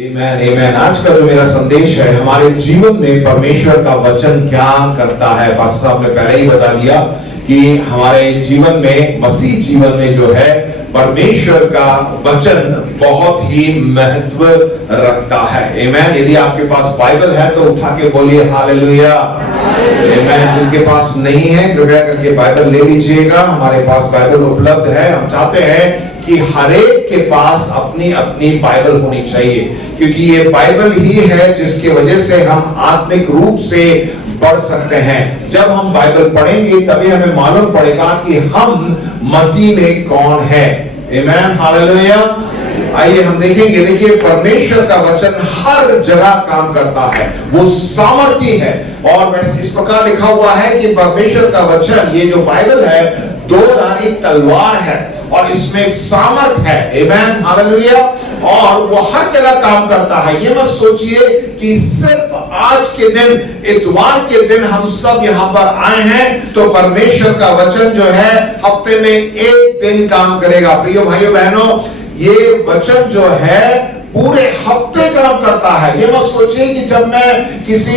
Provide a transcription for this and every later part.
आमेन आमेन। आज का जो मेरा संदेश है, हमारे जीवन में परमेश्वर का वचन क्या करता है। पास्टर साहब ने पहले ही बता दिया कि हमारे जीवन में, मसीह जीवन में जो है, परमेश्वर का वचन बहुत ही महत्व रखता है। आमेन। यदि आपके पास बाइबल है तो उठा के बोलिए हालेलुया। आमेन। जिनके पास नहीं है कृपया करके बाइबल ले लीजिएगा। हमारे पास बाइबल उपलब्ध है। हम चाहते हैं कि हर एक के पास अपनी अपनी बाइबल होनी चाहिए, क्योंकि ये बाइबल ही है जिसकी वजह से हम आत्मिक रूप से बढ़ सकते हैं। जब हम बाइबल पढ़ेंगे तभी हमें मालूम पड़ेगा कि हम मसीह में कौन है। Amen hallelujah. आइए हम देखेंगे। देखिए, परमेश्वर का वचन हर जगह काम करता है, वो सामर्थी है। और वैसे इस प्रकार लिखा हुआ है कि परमेश्वर का वचन, ये जो बाइबल है, दो-धारी तलवार है और इसमें सामर्थ है। Amen hallelujah. और वो हर जगह काम करता है। ये मत सोचिए कि सिर्फ आज के दिन, इतवार के दिन हम सब यहाँ पर आए हैं तो परमेश्वर का वचन जो है हफ्ते में एक दिन काम करेगा। प्रिय भाइयों बहनों, ये वचन जो है पूरे हफ्ते काम करता है। ये मत सोचिए कि जब मैं किसी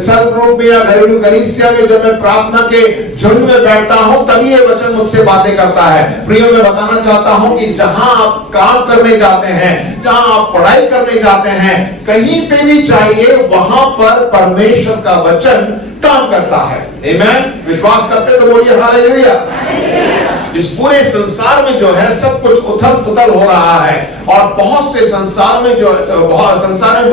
सेल ग्रुप में या घरेलू कलीसिया में, जब मैं प्रार्थना के झुंड में बैठता हूं तभी ये वचन मुझसे बातें करता है। प्रियो, मैं बताना चाहता हूं कि जहां आप काम करने जाते हैं, जहां आप पढ़ाई करने जाते हैं, कहीं पे भी जाइए, वहां पर परमेश्वर का वचन काम करता है। आमेन। विश्वास करते तो बोलिए हालेलुया। इस पूरे संसार में जो है सब कुछ उथल पुथल हो रहा है और बहुत से संसार में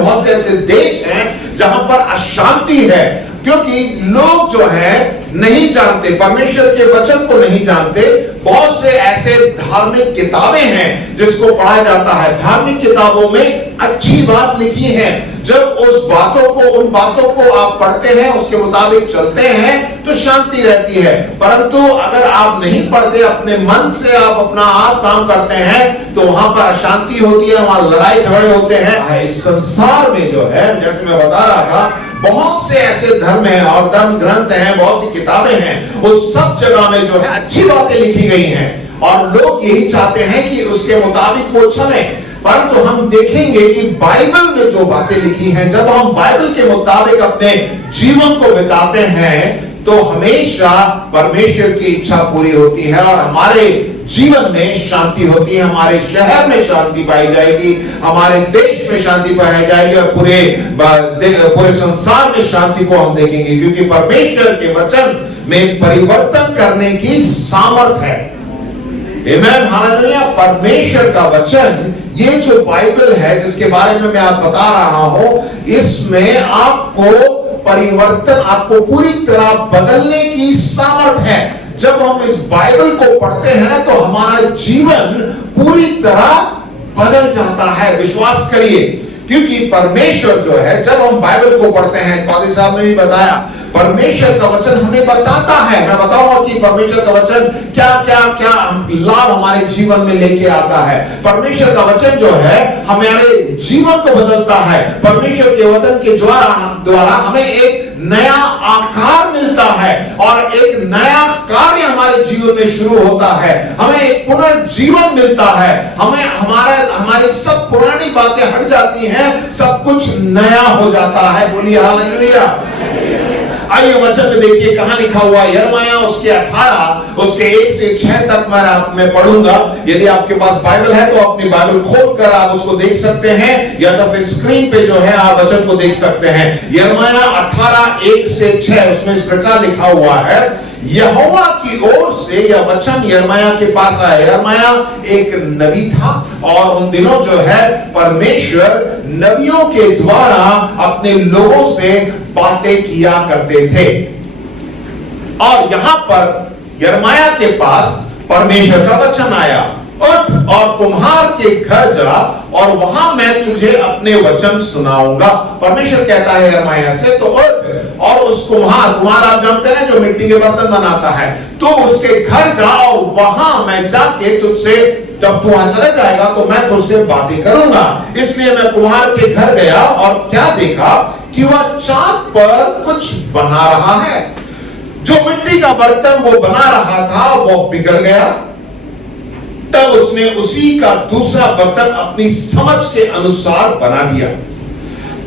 बहुत से ऐसे देश हैं जहां पर अशांति है, क्योंकि लोग जो है नहीं जानते, परमेश्वर के वचन को नहीं जानते। बहुत से ऐसे धार्मिक किताबें हैं जिसको पढ़ा जाता है। धार्मिक किताबों में अच्छी बात लिखी है। जब उन बातों को आप पढ़ते हैं, उसके मुताबिक चलते हैं तो शांति रहती है। परंतु अगर आप नहीं पढ़ते, अपने मन से आप अपना आप काम करते हैं, तो वहां पर अशांति होती है, वहां लड़ाई झगड़े होते हैं। इस संसार में जो है, जैसे मैं बता रहा था, बहुत से ऐसे धर्म हैं और धर्म ग्रंथ हैं, बहुत सी किताबें हैं। उस सब जगह में जो है अच्छी बातें लिखी गई हैं और लोग यही चाहते हैं कि उसके मुताबिक वो चलें। परंतु हम देखेंगे कि बाइबल में जो बातें लिखी हैं, जब हम बाइबल के मुताबिक अपने जीवन को बिताते हैं तो हमेशा परमेश्वर की इच्छा पूरी होती है और हमारे जीवन में शांति होती है। हमारे शहर में शांति पाई जाएगी, हमारे देश में शांति पाई जाएगी और पूरे संसार में शांति को हम देखेंगे, क्योंकि परमेश्वर के वचन में परिवर्तन करने की सामर्थ है। Amen hallelujah. परमेश्वर का वचन, ये जो बाइबल है जिसके बारे में मैं आप बता रहा हूं, इसमें आपको परिवर्तन, आपको पूरी तरह बदलने की सामर्थ है। जब हम इस बाइबल को पढ़ते हैं ना, तो हमारा जीवन पूरी तरह बदल जाता है। विश्वास करिए, क्योंकि परमेश्वर जो है, जब हम बाइबल को पढ़ते हैं, पादी साहब ने भी बताया, परमेश्वर का वचन हमें बताता है। मैं बताऊंगा कि परमेश्वर का वचन क्या क्या क्या लाभ हमारे जीवन में लेके आता है। परमेश्वर का वचन जो है हमारे जीवन को बदलता है। परमेश्वर के वचन के द्वारा हमें एक नया आकार मिलता है और एक नया कार्य हमारे जीवन में शुरू होता है। हमें एक पुनर्जीवन मिलता है। हमारी सब पुरानी बातें हट जाती हैं, सब कुछ नया हो जाता है। बोलिए हालेलुया। आइए वचन में देखिए कहां लिखा हुआ है। यिर्मयाह उसके 18 उसके 1 से 6 तक मैं पढ़ूंगा। यदि आपके पास बाइबल है तो अपनी बाइबल खोलकर आप उसको देख सकते हैं, या तो फिर स्क्रीन पे जो है आप वचन को देख सकते हैं। यिर्मयाह 18 1 से 6, उसमें इस प्रकार लिखा हुआ है, यहोवा की ओर से यह वचन यिर्मयाह के पास आया। यिर्मयाह एक नबी था और उन दिनों जो है परमेश्वर नबियों के द्वारा अपने लोगों से बातें किया करते थे। और यहां पर यिर्मयाह के पास परमेश्वर का वचन आया, उठ और कुम्हार के घर जा और वहां मैं तुझे अपने वचन सुनाऊंगा। परमेश्वर कहता है यिर्मयाह से, तो उठ और उस कुम्हार आप जानते हैं जो मिट्टी के बर्तन बनाता है, तो उसके घर जा और वहां मैं जाके तुझसे, जब तू वहां चले जाएगा तो मैं तुझसे बातें करूंगा। इसलिए मैं कुम्हार के घर गया और क्या देखा कि वह चाक पर कुछ बना रहा है। जो मिट्टी का बर्तन वो बना रहा था वो बिगड़ गया, तब उसने उसी का दूसरा बर्तन अपनी समझ के अनुसार बना दिया।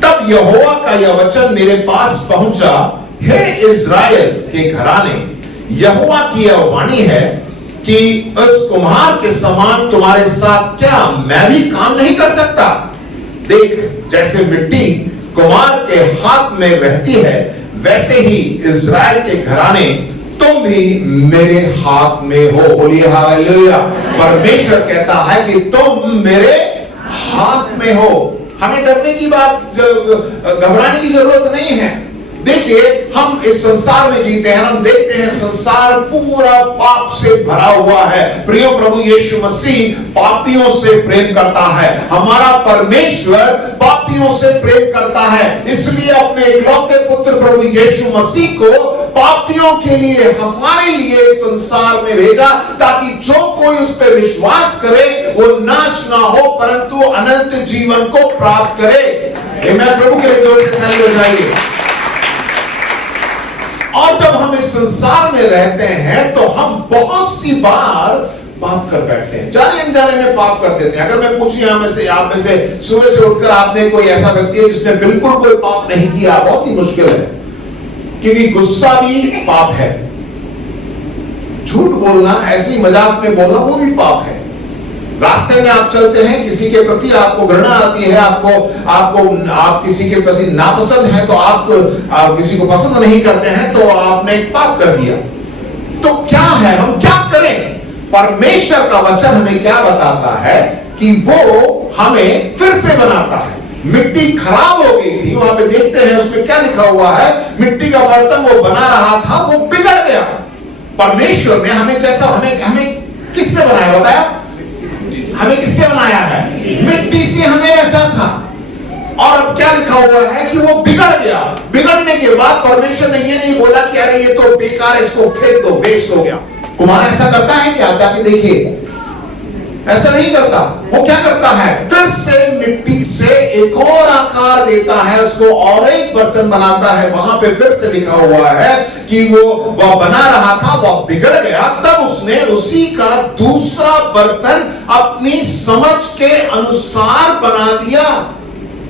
तब यहोवा का यह वचन मेरे पास पहुंचा, हे इज़राइल के घराने, यहोवा की यह वाणी है कि उस कुम्हार के समान तुम्हारे साथ क्या मैं भी काम नहीं कर सकता? देख, जैसे मिट्टी कुम्हार के हाथ में रहती है, वैसे ही इज़राइल के घराने तुम भी मेरे हाथ में हो। बोलिए हालेलुया। परमेश्वर कहता है कि तुम मेरे हाथ में हो। हमें डरने की बात, घबराने की जरूरत नहीं है। देखिए, हम इस संसार में जीते हैं, हम देखते हैं संसार पूरा पाप से भरा हुआ है। प्रिय प्रभु यीशु मसीह पापियों से प्रेम करता है। हमारा परमेश्वर पापियों से प्रेम करता है, इसलिए अपने इकलौते पुत्र प्रभु यीशु मसीह को पापियों के लिए, हमारे लिए संसार में भेजा, ताकि जो कोई उस पर विश्वास करे वो नाश ना हो परंतु अनंत जीवन को प्राप्त करे। मैं प्रभु के लिए जोर से ताली बजाइए। और जब हम इस संसार में रहते हैं तो हम बहुत सी बार पाप कर बैठते हैं, जाने अनजाने में पाप कर देते हैं। अगर मैं पूछूं आप में से सुबह से उठकर आपने कोई ऐसा व्यक्ति है जिसने बिल्कुल कोई पाप नहीं किया, बहुत ही मुश्किल है, क्योंकि गुस्सा भी पाप है, झूठ बोलना, ऐसी मजाक में बोलना वो भी पाप है। रास्ते में आप चलते हैं, किसी के प्रति आपको घृणा आती है, आप किसी के प्रति नापसंद है, तो आप किसी को पसंद नहीं करते हैं, तो आपने एक पाप कर दिया। तो क्या है, हम क्या करें? परमेश्वर का वचन हमें क्या बताता है कि वो हमें फिर से बनाता है। मिट्टी खराब हो गई थी, वहां पे देखते हैं उसमें क्या लिखा हुआ है, मिट्टी का बर्तन वो बना रहा था, वो बिगड़ गया। परमेश्वर ने हमें हमें किससे बनाया, बताया? हमें किससे बनाया है? मिट्टी से हमें रचा था। और अब क्या लिखा हुआ है कि वो बिगड़ गया। बिगड़ने के बाद परमेश्वर ने ये नहीं बोला कि अरे ये तो बेकार, इसको फेंक दो, वेस्ट हो गया। कुम्हार ऐसा करता है क्या? जाके देखिए, ऐसा नहीं करता। वो क्या करता है? फिर से मिट्टी से एक और आकार देता है, उसको और एक बर्तन बनाता है। वहां पे फिर से लिखा हुआ है कि वह बना रहा था, वह बिगड़ गया, तब उसने उसी का दूसरा बर्तन अपनी समझ के अनुसार बना दिया।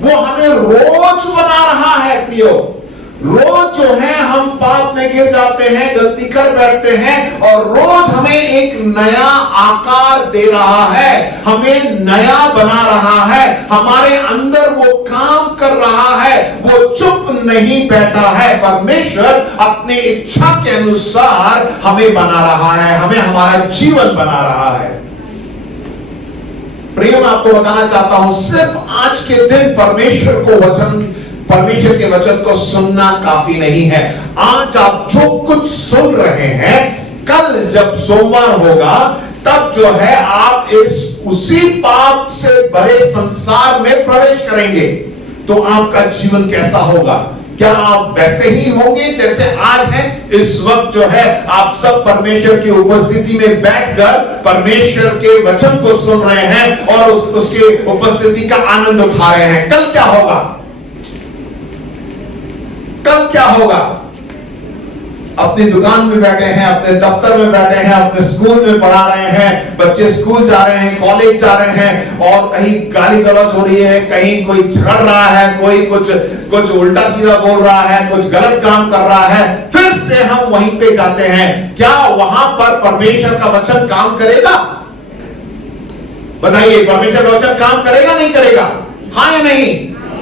वो हमें रोज बना रहा है प्रियो। रोज जो है हम पाप में गिर जाते हैं, गलती कर बैठते हैं, और रोज हमें एक नया आकार दे रहा है, हमें नया बना रहा है, हमारे अंदर वो काम कर रहा है, वो चुप नहीं बैठा है। परमेश्वर अपने इच्छा के अनुसार हमें बना रहा है, हमें हमारा जीवन बना रहा है। प्रिय, मैं आपको बताना चाहता हूं, सिर्फ आज के दिन परमेश्वर के वचन को सुनना काफी नहीं है। आज आप जो कुछ सुन रहे हैं, कल जब सोमवार होगा तब जो है आप उसी पाप से भरे संसार में प्रवेश करेंगे। तो आपका जीवन कैसा होगा? क्या आप वैसे ही होंगे जैसे आज हैं? इस वक्त जो है आप सब परमेश्वर की उपस्थिति में बैठकर परमेश्वर के वचन को सुन रहे हैं और उसके उपस्थिति का आनंद उठा रहे हैं। कल क्या होगा? कल क्या होगा? अपनी दुकान में बैठे हैं, अपने दफ्तर में बैठे हैं, अपने स्कूल में पढ़ा रहे हैं, बच्चे स्कूल जा रहे हैं, कॉलेज जा रहे हैं, और कहीं गाली गलौज हो रही है, कहीं कोई झगड़ रहा है, कोई कुछ उल्टा सीधा बोल रहा है, कुछ गलत काम कर रहा है, फिर से हम वहीं पे जाते हैं। क्या वहां पर परमेश्वर का वचन काम करेगा? बताइए, परमेश्वर का वचन काम करेगा नहीं करेगा? हाँ या नहीं?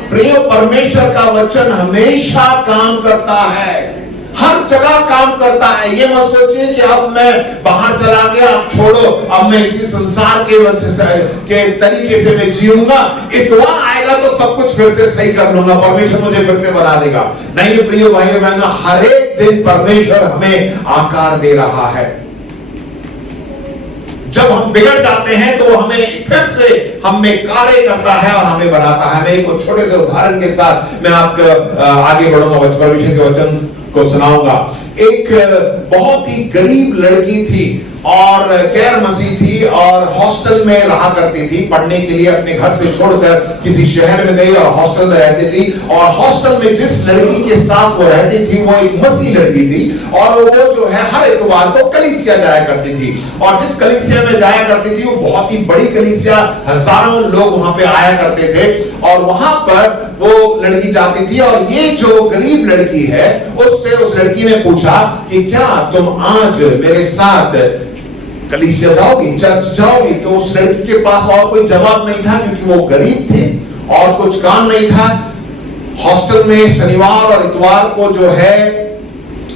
प्रिय, परमेश्वर का वचन हमेशा काम करता है, हर जगह काम करता है। ये मत सोचिए कि अब मैं बाहर चला गया, अब छोड़ो, अब मैं इसी संसार के तरीके से मैं जीऊंगा, इतवार आएगा तो सब कुछ फिर से सही कर लूंगा, परमेश्वर मुझे फिर से बना देगा। नहीं प्रिय भाइयों बहनों, हर एक दिन परमेश्वर हमें आकार दे रहा है। जब हम बिगड़ जाते हैं तो हमें फिर से हमें कार्य करता है और हमें बनाता है। मैं एक छोटे से उदाहरण के साथ मैं आपको आगे बढ़ूंगा, परमेश्वर के वचन को सुनाऊंगा। एक बहुत ही गरीब लड़की थी, और गैर मसीह थी और हॉस्टल में रहा करती थी, पढ़ने के लिए अपने घर से छोड़कर किसी शहर में गई और हॉस्टल में रहती थी। और हॉस्टल में जिस लड़की के साथ वो रहती थी वो एक मसीह लड़की थी और वो जो है हर इतवार को कलीसिया जाया करती थी। और जिस कलीसिया में जाया करती थी वो बहुत ही बड़ी कलीसिया, हजारों लोग वहां पे आया करते थे। और वहां पर वो लड़की जाती थी और ये जो गरीब लड़की है उससे उस लड़की ने पूछा कि क्या तुम आज मेरे साथ कलीसिया जाओगी, चर्च जाओगी? तो उस लड़की के पास और कोई जवाब नहीं था क्योंकि वो गरीब थी और कुछ काम नहीं था। हॉस्टल में शनिवार और इतवार को जो है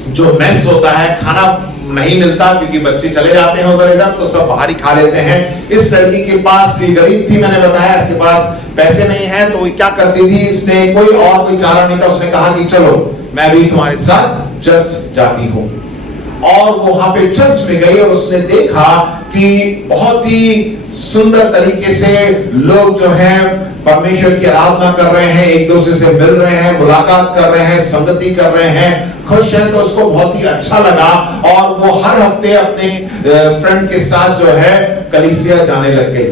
जो मेस होता है, खाना नहीं मिलता क्योंकि बच्चे चले जाते हैं उधर इधर, तो सब बाहर ही खा लेते हैं। इस लड़की के पास भी गरीब थी, मैंने बताया, इसके पास पैसे नहीं है, तो वो क्या करती थी, इसने कोई चारा नहीं था, उसने कहा कि चलो मैं भी तुम्हारे साथ चर्च जाती हूं। और वो वहां पे चर्च में गई और उसने देखा कि बहुत ही सुंदर तरीके से लोग जो हैं परमेश्वर की आराधना कर रहे हैं, एक दूसरे से मिल रहे हैं, मुलाकात कर रहे हैं, संगति कर रहे हैं, खुश है। तो उसको बहुत ही अच्छा लगा और वो हर हफ्ते अपने फ्रेंड के साथ जो है कलीसिया जाने लग गई।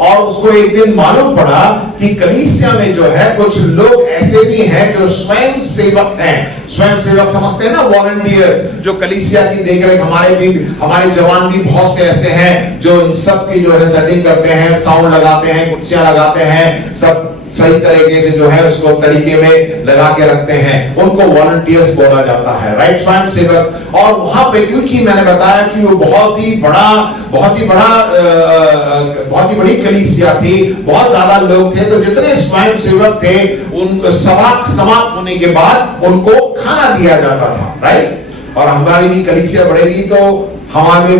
और उसको एक दिन मालूम पड़ा कि कलीसिया में जो है कुछ लोग ऐसे भी हैं जो स्वयं सेवक हैं। स्वयं सेवक समझते हैं ना, वॉलंटियर्स, जो कलीसिया की देखरेख, हमारे जवान भी बहुत से ऐसे हैं जो इन सब की जो है सेटिंग करते हैं, साउंड लगाते हैं, कुर्सियां लगाते हैं, सब सही तरीके से जो है उसको तरीके में लगा के रखते हैं, उनको वॉलंटियर्स बोला जाता है, राइट, स्वयं सेवक। और वहां पे क्योंकि मैंने बताया कि वो बहुत ही बड़ी कलीसिया थी, बहुत ज्यादा लोग थे, तो जितने स्वयं सेवक थे उन सभा समाप्त होने के बाद उनको खाना दिया जाता था, राइट। और हमारी भी कलीसिया बढ़ेगी तो हमें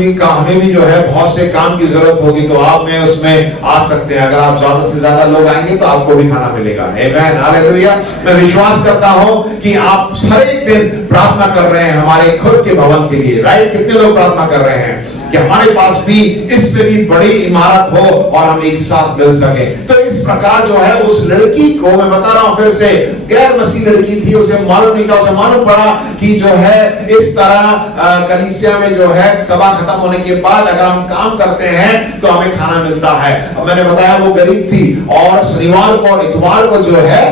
भी जो है बहुत से काम की जरूरत होगी, तो आप में उसमें आ सकते हैं। अगर आप ज्यादा से ज्यादा लोग आएंगे तो आपको भी खाना मिलेगा। आमेन, हालेलुया। मैं विश्वास करता हूं कि आप हर एक दिन प्रार्थना कर रहे हैं हमारे खुद के भवन के लिए, राइट। कितने लोग प्रार्थना कर रहे हैं कि हमारे पास भी इससे भी बड़ी इमारत हो और हम एक साथ मिल सके। तो इस प्रकार जो है उस लड़की को, मैं बता रहा हूं फिर से, गैर मसीह लड़की थी, उसे मालूम नहीं था, उसे मालूम पड़ा कि जो है इस तरह कलीसिया में जो है सभा खत्म होने के बाद अगर हम काम करते हैं तो हमें खाना मिलता है। अब मैंने बताया वो गरीब थी और शनिवार को और इतवार को जो है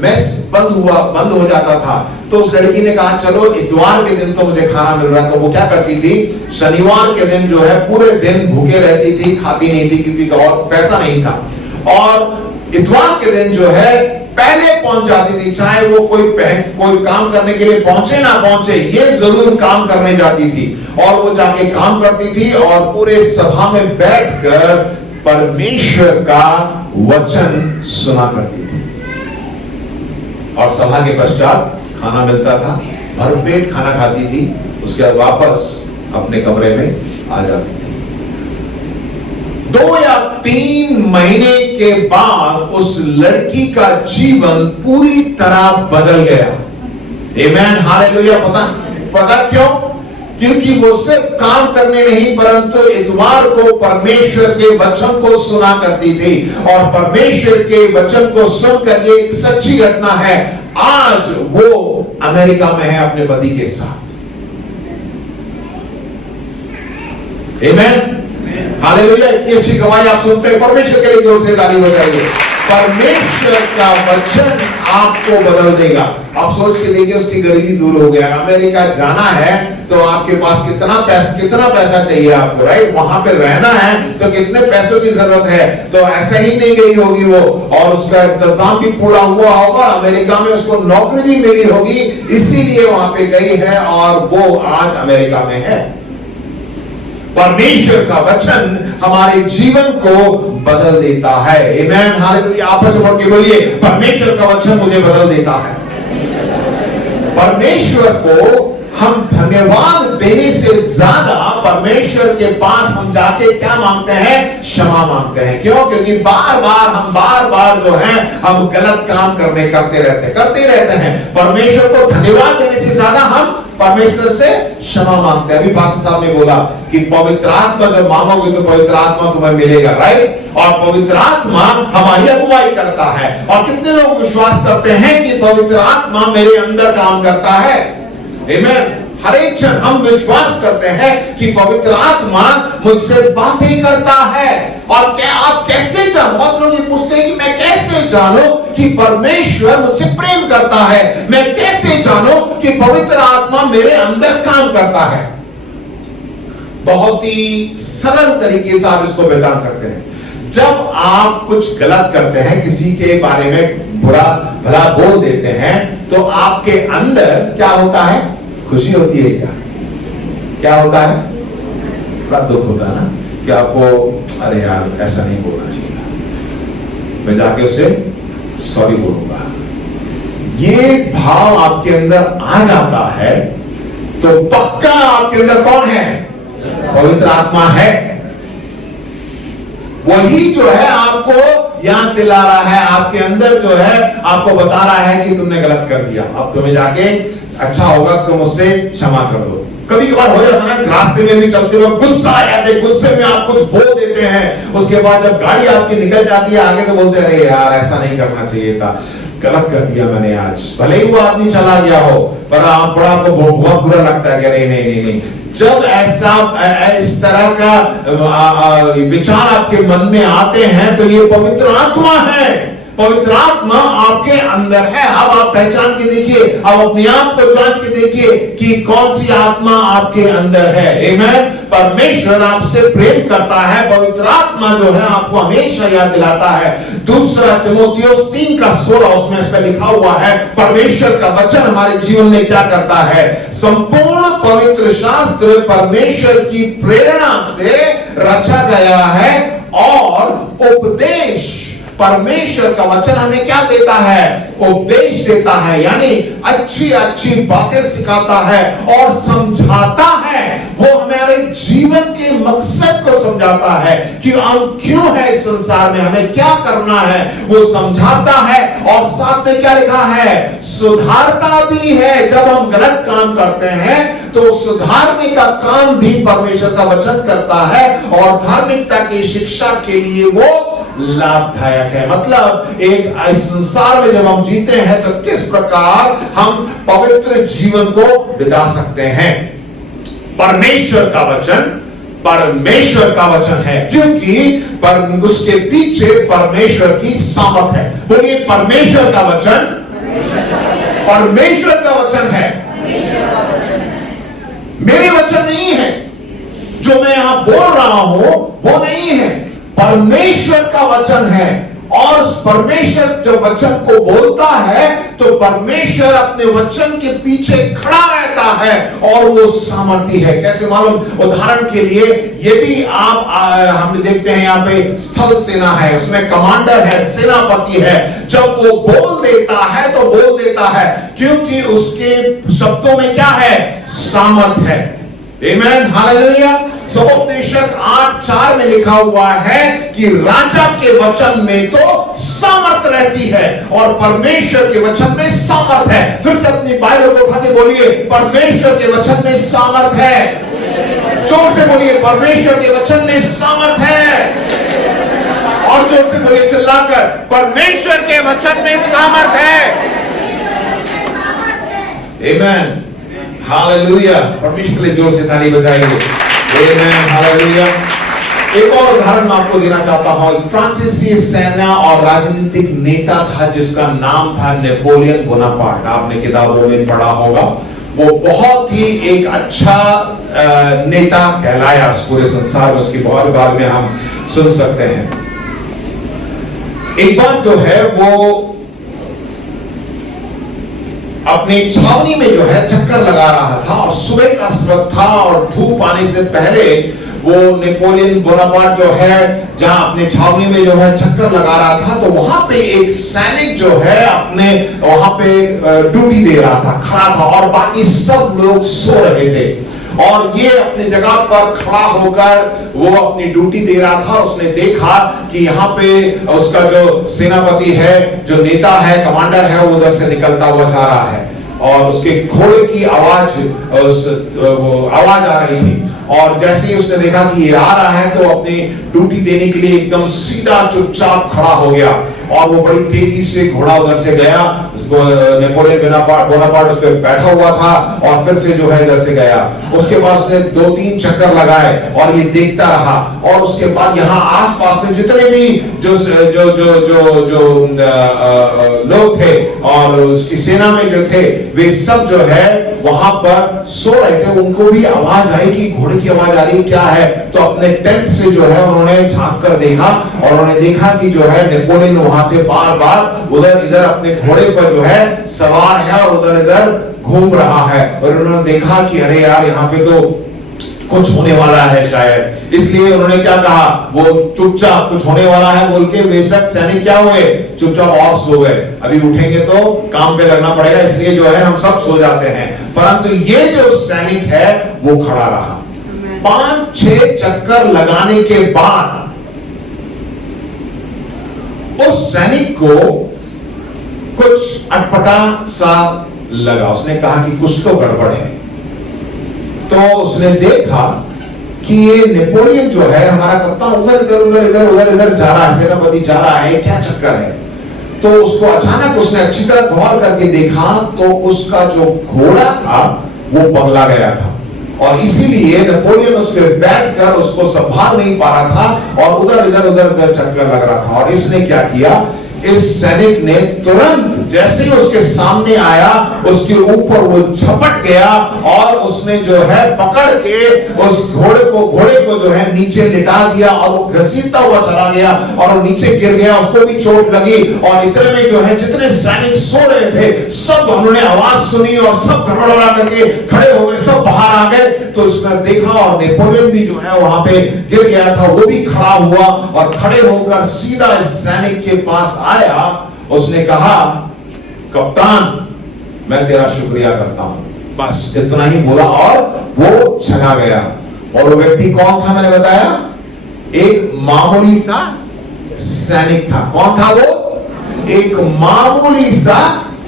मेस बंद हो जाता था। तो उस लड़की ने कहा चलो इतवार के दिन तो मुझे खाना मिल रहा है। तो वो क्या करती थी, शनिवार के दिन जो है पूरे दिन भूखे रहती थी, खाती नहीं थी क्योंकि और पैसा नहीं था। और इतवार के दिन जो है पहले पहुंच जाती थी, चाहे वो कोई काम करने के लिए पहुंचे ना पहुंचे, ये जरूर काम करने जाती थी। और वो जाके काम करती थी और पूरे सभा में बैठकर परमेश्वर का वचन सुना करती थी। और सभा के पश्चात खाना मिलता था, भरपेट खाना खाती थी, उसके बाद वापस अपने कमरे में आ जाती थी। 2 या 3 महीने के बाद उस लड़की का जीवन पूरी तरह बदल गया। आमेन, हालेलुया। पता क्यों? क्योंकि वो सिर्फ काम करने नहीं परंतु इतवार को परमेश्वर के वचन को सुना करती थी। और परमेश्वर के वचन को सुनकर, ये एक सच्ची घटना है, आज वो अमेरिका में है अपने पति के साथ। आमेन, हालेलुया। इतनी अच्छी गवाही आप सुनते हैं, परमेश्वर के लिए जोर से ताली बजाइए। परमेश्वर का वचन आपको बदल देगा। आप सोच के देखिए, उसकी गरीबी दूर हो गया, अमेरिका जाना है तो आपके पास कितना पैसा चाहिए आपको, राइट। वहां पे रहना है तो कितने पैसों की जरूरत है। तो ऐसा ही नहीं गई होगी वो, और उसका इंतजाम भी पूरा हुआ होगा, अमेरिका में उसको नौकरी भी मिली होगी, इसीलिए वहां पे गई है और वो आज अमेरिका में है। परमेश्वर का वचन हमारे जीवन को बदल देता है। आमेन, हालेलुया। आपस में बोल के बोलिए, परमेश्वर का वचन मुझे बदल देता है। परमेश्वर को हम धन्यवाद देने से ज्यादा परमेश्वर के पास हम जाके क्या मांगते हैं? क्षमा मांगते हैं। क्यों? क्योंकि बार बार जो है हम गलत काम करते रहते हैं। परमेश्वर को धन्यवाद देने से ज्यादा हम परमेश्वर से क्षमा मांगते हैं। अभी पास्टर साहब ने बोला कि पवित्र आत्मा जब मांगोगे तो पवित्र आत्मा तुम्हें मिलेगा, राइट। और पवित्र आत्मा हमारी अगुवाई करता है। और कितने लोग विश्वास करते हैं कि पवित्र आत्मा मेरे अंदर काम करता है? आमेन, हर एक क्षण हम विश्वास करते हैं कि पवित्र आत्मा मुझसे बातें करता है। और क्या आप कैसे जान, बहुत लोग ये पूछते हैं कि मैं कैसे जानूं कि परमेश्वर मुझसे प्रेम करता है, मैं कैसे जानूं कि पवित्र आत्मा मेरे अंदर काम करता है। बहुत ही सरल तरीके से आप इसको पहचान सकते हैं। जब आप कुछ गलत करते हैं, किसी के बारे में बुरा भला बोल देते हैं, तो आपके अंदर क्या होता है? खुशी होती है क्या होता है? बड़ा दुख होता है ना कि आपको अरे यार ऐसा नहीं बोलना चाहिए, मैं जाके उससे सॉरी बोलूंगा। ये भाव आपके अंदर आ जाता है तो पक्का आपके अंदर कौन है? पवित्र आत्मा है। वही जो है आपको याद दिला रहा है, आपके अंदर जो है आपको बता रहा है कि तुमने गलत कर दिया, अब तुम्हें जाके अच्छा होगा तुम उससे क्षमा कर दो। कभी कभार हो जाता है ना, रास्ते में भी चलते हुए गुस्सा आ जाते, गुस्से में आप कुछ बोल देते हैं, उसके बाद जब गाड़ी आपकी निकल जाती है आगे तो बोलते हैं अरे यार ऐसा नहीं करना चाहिए था, गलत कर दिया मैंने आज। भले ही वो आदमी चला गया हो, पर आपको बहुत बुरा लगता है कि अरे नहीं। जब ऐसा इस तरह का विचार आपके मन में आते हैं तो ये पवित्र आत्मा है। पवित्र आत्मा आपके अंदर है। अब आप पहचान के देखिए, अब अपने आप को जांच के देखिए कि कौन सी आत्मा आपके अंदर है। आमीन। परमेश्वर आपसे प्रेम करता है, पवित्र आत्मा जो है आपको हमेशा याद दिलाता है। दूसरा तिमोथियुस 3:16 उसमें इस पे लिखा हुआ है, परमेश्वर का वचन हमारे जीवन में क्या करता है? संपूर्ण पवित्र शास्त्र परमेश्वर की प्रेरणा से रचा गया है और उपदेश, परमेश्वर का वचन हमें क्या देता है? उपदेश देता है, यानी अच्छी अच्छी बातें सिखाता है और समझाता है। वो हमारे जीवन के मकसद को समझाता है कि हम क्यों है इस संसार में, हमें क्या करना है, वो समझाता है। और साथ में क्या लिखा है? सुधारता भी है। जब हम गलत काम करते हैं तो सुधारने का काम भी परमेश्वर का वचन करता है और धार्मिकता की शिक्षा के लिए वो लाभदायक है। मतलब एक इस संसार में जब हम जीते हैं तो किस प्रकार हम पवित्र जीवन को बिता सकते हैं। परमेश्वर का वचन है, क्योंकि उसके पीछे परमेश्वर की सामर्थ है। बोलिए परमेश्वर का वचन, परमेश्वर का वचन है, मेरे वचन नहीं है। जो मैं यहां बोल रहा हूं वो नहीं है, परमेश्वर का वचन है। और परमेश्वर जो वचन को बोलता है तो परमेश्वर अपने वचन के पीछे खड़ा रहता है और वो सामर्थी है। कैसे मालूम? उदाहरण के लिए यदि आप हम देखते हैं यहाँ पे स्थल सेना है, उसमें कमांडर है, सेनापति है। जब वो बोल देता है तो बोल देता है क्योंकि उसके शब्दों में क्या है? सामर्थ है। आमीन, हालेलुया। सबोपदेशक 8:4 में लिखा हुआ है कि राजा के वचन में तो सामर्थ रहती है और परमेश्वर के वचन में सामर्थ है। फिर से अपनी बाइबल को उठा के बोलिए, परमेश्वर के वचन में सामर्थ है। जोर से बोलिए, परमेश्वर के वचन में सामर्थ है। और जोर से बोलिए चिल्लाकर, परमेश्वर के वचन में सामर्थ है। आमीन, हालेलुया। परमेश्वर के लिए जोर से ताली बजाएंगे। आमीन, हालेलुया। एक और उदाहरण मैं आपको देना चाहता हूं। फ्रांसीसी सेना और राजनीतिक नेता था जिसका नाम था नेपोलियन बोनापार्ट। आपने किताबों में पढ़ा होगा। वो बहुत ही एक अच्छा नेता कहलाया पूरे संसार में। उसकी बहुत बार में हम सुन सकते हैं। एक बार जो है वो अपनी छावनी में जो है चक्कर लगा रहा था और सुबह का वक्त था और धूप आने से पहले वो नेपोलियन बोनापार्ट जो है जहां अपने छावनी में जो है चक्कर लगा रहा था, तो वहां पे एक सैनिक जो है अपने वहां पे ड्यूटी दे रहा था, खड़ा था और बाकी सब लोग सो रहे थे और ये अपनी जगह पर खड़ा होकर वो अपनी ड्यूटी दे रहा था। और उसने देखा कि यहाँ पे उसका जो सेनापति है, जो नेता है, कमांडर है, वो उधर से निकलता हुआ जा रहा है और उसके घोड़े की आवाज आ रही थी। और जैसे ही उसने देखा कि ये आ रहा है तो अपनी ड्यूटी देने के लिए एकदम सीधा चुपचाप खड़ा हो गया और वो बड़ी तेजी से घोड़ा उधर से गया, नेपोलियन बोनापार्ट उस पर बैठा हुआ था और फिर से जो है इधर से गया। उसके बाद उसने 2-3 चक्कर लगाए और ये देखता रहा, और उसके बाद यहाँ आसपास में जितने भी जो जो जो जो जो लोग थे और उसकी सेना में जो थे, वे सब जो है वहां पर सो रहे थे। उनको भी आवाज आई कि घोड़े की आवाज आ रही है, क्या है? तो अपने टेंट से जो है उन्होंने झांक कर देखा और उन्होंने देखा कि जो है नेपोलियन वहां से बार बार उधर इधर अपने घोड़े पर जो है सवार है और उधर इधर घूम रहा है। और उन्होंने देखा कि अरे यार, यहाँ पे तो कुछ होने वाला है शायद। इसलिए उन्होंने क्या कहा, वो चुपचाप कुछ होने वाला है बोल के बेशक सैनिक क्या हुए, चुपचाप और सो गए। अभी उठेंगे तो काम पे लगना पड़ेगा, इसलिए जो है हम सब सो जाते हैं। परंतु ये जो सैनिक है वो खड़ा रहा। 5-6 चक्कर लगाने के बाद उस सैनिक को कुछ अटपटा सा लगा। उसने कहा कि कुछ तो गड़बड़ है। तो उसने देखा कि ये नेपोलियन जो है हमारा कप्तान उधर इधर जा रहा है, सेनापति जा रहा है, क्या चक्कर है? तो उसको अचानक उसने अच्छी तरह गौर करके देखा तो उसका जो घोड़ा था वो पगला गया था, और इसीलिए नेपोलियन उस पर बैठकर उसको संभाल नहीं पा रहा था और उधर इधर चक्कर लग रहा था। और इसने क्या किया, इस सैनिक ने तुरंत जैसे ही उसके सामने आया उसके ऊपर वो झपट गया और उसने जो है पकड़ के उस घोड़े को जो है नीचे लिटा दिया और वो घसीटता हुआ चला गया और वो नीचे गिर गया। उसको भी चोट लगी और इतने में जो है जितने सैनिक सो रहे थे सब उन्होंने आवाज सुनी और सब गड़बड़ा करके खड़े हो गए, सब बाहर आ गए। तो उसने देखा और नेपोलियन भी जो है वहां पे गिर गया था, वो भी खड़ा हुआ और खड़े होकर सीधा इस सैनिक के पास आया। उसने कहा, कप्तान मैं तेरा शुक्रिया करता हूं, बस इतना ही बोला और वो चला गया। और वो व्यक्ति कौन था मैंने बताया, एक मामूली सा सैनिक था। कौन था वो? एक मामूली सा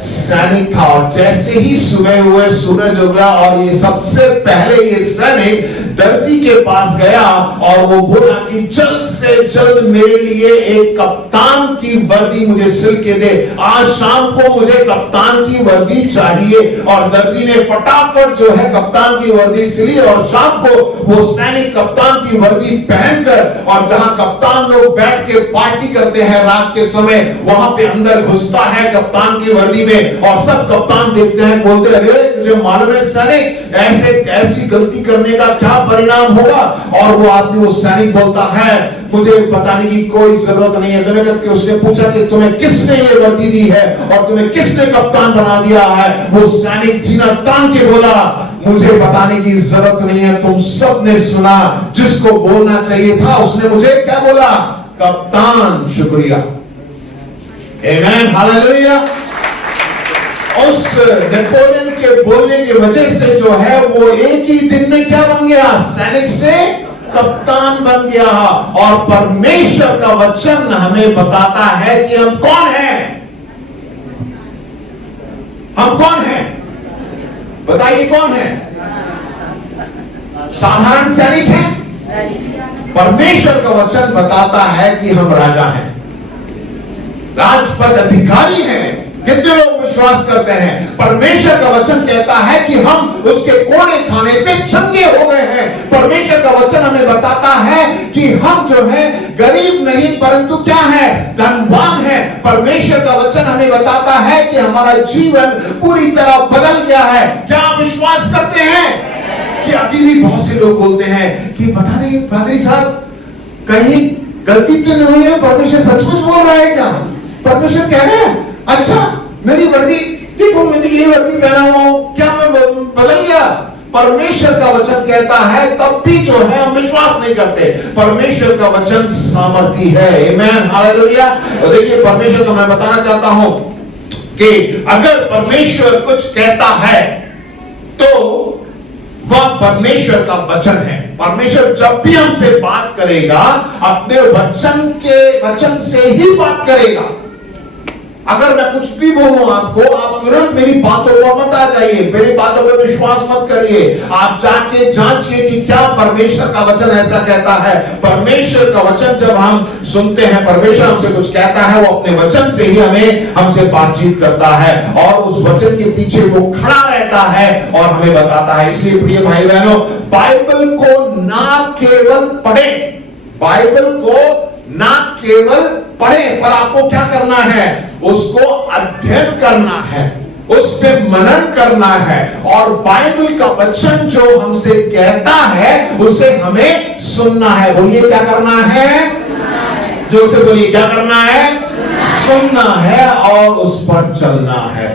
सैनिक था। और जैसे ही सुबह हुए, सूरज उगला और ये सबसे पहले ये सैनिक दर्जी के पास गया और वो बोला कि जल्द से जल्द मेरे लिए एक कप्तान की वर्दी मुझे सिल के दे, आज शाम को मुझे कप्तान की वर्दी चाहिए। और दर्जी ने फटाफट जो है कप्तान की वर्दी सिली और शाम को वो सैनिक कप्तान की वर्दी पहनकर, और जहां कप्तान लोग बैठ के पार्टी करते हैं रात के समय, वहां पे अंदर घुसता है कप्तान की वर्दी में। और सब कप्तान देखते हैं, बोलते अरे तुझे मालूम है सैनिक ऐसी गलती करने का क्या परिणाम होगा? और वो आदमी, वो सैनिक बोलता है मुझे बताने की कोई जरूरत नहीं है। तो उसने पूछा कि तुम्हें किसने ये वर्दी दी है और तुम्हें किसने कप्तान बना दिया है? वो सैनिक सीना तान के बोला, मुझे बताने की जरूरत नहीं है, तुम सब ने सुना, जिसको बोलना चाहिए था उसने मुझे क्या बोला, कप्तान शुक्रिया। आमीन, हालेलुया। उस नेपोलियन के बोलने की वजह से जो है वो एक ही दिन में क्या बन गया, सैनिक से कप्तान बन गया। और परमेश्वर का वचन हमें बताता है कि हम कौन हैं। हम कौन हैं? बताइए कौन है? साधारण सैनिक हैं? परमेश्वर का वचन बताता है कि हम राजा हैं, राजपद अधिकारी हैं। कितने लोग विश्वास करते हैं? परमेश्वर का वचन कहता है कि हम उसके कोड़े खाने से चंगे हो गए हैं। परमेश्वर का वचन हमें बताता है कि हम जो है गरीब नहीं परंतु क्या है, धनवान है। परमेश्वर का वचन हमें बताता है कि हमारा जीवन पूरी तरह बदल गया है। क्या आप विश्वास करते हैं? कि अभी भी बहुत से लोग बोलते हैं कि पता नहीं पादरी साहब कहीं गलती तो नहीं हुई है, परमेश्वर सचमुच बोल रहा है क्या? परमेश्वर कह रहे हैं अच्छा मेरी वर्दी देखो, मैंने ये वर्दी पहना हुआ, क्या मैं बदल गया? परमेश्वर का वचन कहता है तब भी जो है हम विश्वास नहीं करते। परमेश्वर का वचन सामर्थी है। आमीन, हालेलुया। और देखिए परमेश्वर को मैं बताना चाहता हूं कि अगर परमेश्वर कुछ कहता है तो वह परमेश्वर का वचन है। परमेश्वर जब भी हमसे बात करेगा अपने वचन से ही बात करेगा। अगर मैं कुछ भी बोलूं आपको, आप तुरंत मेरी बातों पर मत आ जाइए, मेरी बातों पर विश्वास मत करिए। आप जाके जांचिए कि क्या परमेश्वर का वचन ऐसा कहता है। परमेश्वर का वचन जब हम सुनते हैं, परमेश्वर हमसे कुछ कहता है, वो अपने वचन से ही हमसे बातचीत करता है और उस वचन के पीछे वो खड़ा रहता है और हमें बताता है। इसलिए प्रिय भाई बहनों, बाइबल को ना केवल पढ़ें, बाइबल को ना केवल पढ़ें, पर आपको क्या करना है, उसको अध्ययन करना है, उस पे मनन करना है और बाइबल का वचन जो हमसे कहता है उसे हमें सुनना है। बोलिए क्या करना है? जोर से बोलिए क्या करना है? सुनना है और उस पर चलना है।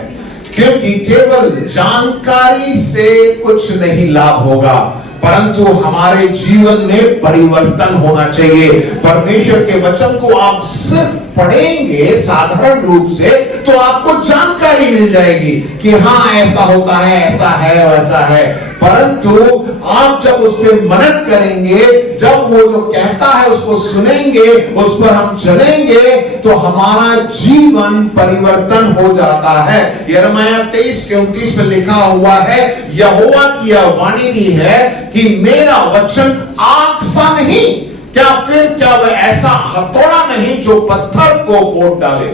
क्योंकि केवल जानकारी से कुछ नहीं लाभ होगा, परंतु हमारे जीवन में परिवर्तन होना चाहिए। परमेश्वर के वचन को आप सिर्फ पढ़ेंगे साधारण रूप से तो आपको जानकारी मिल जाएगी कि हाँ ऐसा होता है, ऐसा है, वैसा है। परंतु आप जब उस पर मनन करेंगे, जब वो जो कहता है उसको सुनेंगे, उस पर हम चलेंगे, तो हमारा जीवन परिवर्तन हो जाता है। यिर्मयाह 23:29 में लिखा हुआ है, यहोवा की यह वाणी भी है कि मेरा वचन आग सा नहीं, क्या वह ऐसा हथौड़ा नहीं जो पत्थर को फोड़ डाले।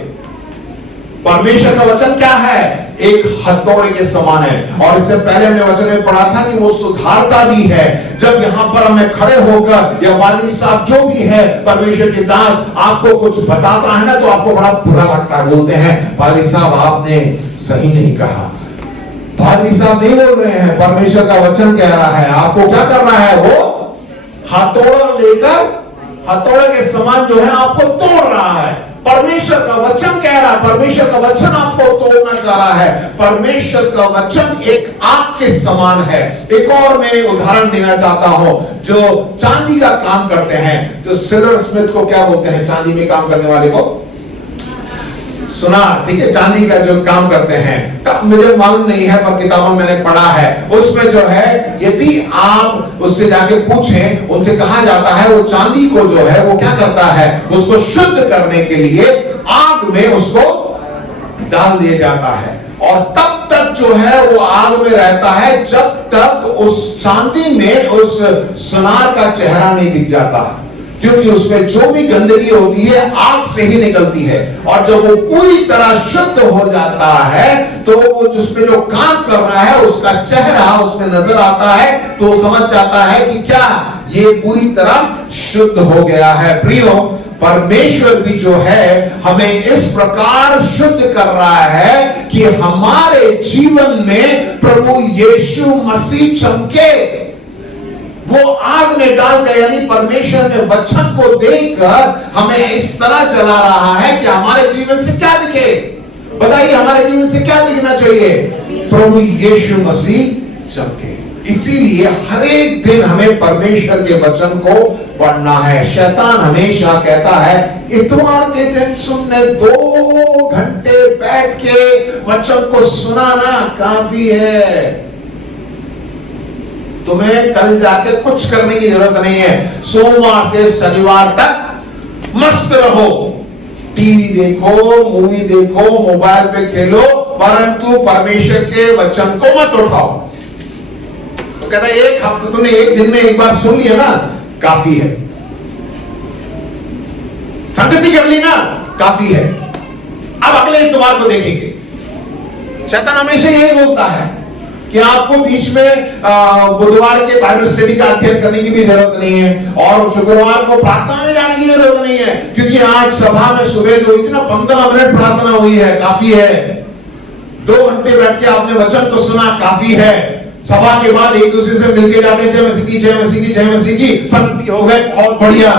परमेश्वर का वचन क्या है? एक हथौड़े के समान है। और इससे पहले हमने वचन में पढ़ा था कि वो सुधारता भी है। जब यहां पर हमें खड़े होकर या पादरी साहब जो भी है, परमेश्वर के दास आपको कुछ बताता है ना, तो आपको बड़ा बुरा लगता है। बोलते हैं पादरी साहब आपने सही नहीं कहा, पादरी साहब नहीं बोल रहे हैं, परमेश्वर का वचन कह रहा है। आपको क्या करना है? वो हथौड़ा लेकर, हथौड़े के समान जो है आपको तोड़ रहा है। परमेश्वर का वचन कह रहा है, परमेश्वर का वचन आपको तोड़ना चाह रहा है। परमेश्वर का वचन एक आग के समान है। एक और मैं उदाहरण देना चाहता हूं, जो चांदी का काम करते हैं, जो सिल्वर स्मिथ को क्या बोलते हैं, चांदी में काम करने वाले को सुनार, ठीक है, चांदी का जो काम करते हैं, मुझे मालूम नहीं है पर किताबों में मैंने पढ़ा है। उसमें जो है यदि आप उससे जाके पूछें, उनसे कहा जाता है वो चांदी को जो है वो क्या करता है, उसको शुद्ध करने के लिए आग में उसको डाल दिया जाता है और तब तक जो है वो आग में रहता है जब तक उस चांदी में उस सुनार का चेहरा नहीं दिख जाता, क्योंकि उसमें जो भी गंदगी होती है आग से ही निकलती है। और जब वो पूरी तरह शुद्ध हो जाता है तो वो जिसमें जो काम कर रहा है उसका चेहरा उसमें नजर आता है, तो समझ जाता है कि क्या ये पूरी तरह शुद्ध हो गया है। प्रियो, परमेश्वर भी जो है हमें इस प्रकार शुद्ध कर रहा है कि हमारे जीवन में प्रभु यीशु मसीह चमके। वो आग में डाल कर, यानी परमेश्वर ने वचन को देखकर हमें इस तरह जला रहा है कि हमारे जीवन से क्या दिखे? बताइए, हमारे जीवन से क्या दिखना चाहिए? प्रभु यीशु मसीह चमके। इसीलिए हर एक दिन हमें परमेश्वर के वचन को पढ़ना है। शैतान हमेशा कहता है इतवार के दिन सुनने 2 घंटे बैठ के वचन को सुनाना काफी है, तुम्हें कल जाके कुछ करने की जरूरत नहीं है। सोमवार से शनिवार तक मस्त रहो, टीवी देखो, मूवी देखो, मोबाइल पे खेलो, परंतु परमेश्वर के वचन को मत उठाओ। तो कहता है एक हफ्ते तुमने एक दिन में एक बार सुन लिया ना, काफी है, संगति कर ली ना, काफी है, अब अगले इतवार को देखेंगे। शैतान हमेशा यही बोलता है कि आपको बीच में बुधवार के बाइबल स्टडी का अध्ययन करने की भी जरूरत नहीं है और शुक्रवार को प्रार्थना में जाने की जरूरत नहीं है, क्योंकि आज सभा में सुबह जो इतना 15 मिनट प्रार्थना हुई है, काफी है। 2 घंटे बैठ के आपने वचन को सुना, काफी है। सभा के बाद एक दूसरे से मिलके जाते, जय मसीह की, जय मसीह की, जय मसीह की, संगति हो गए, बहुत बढ़िया,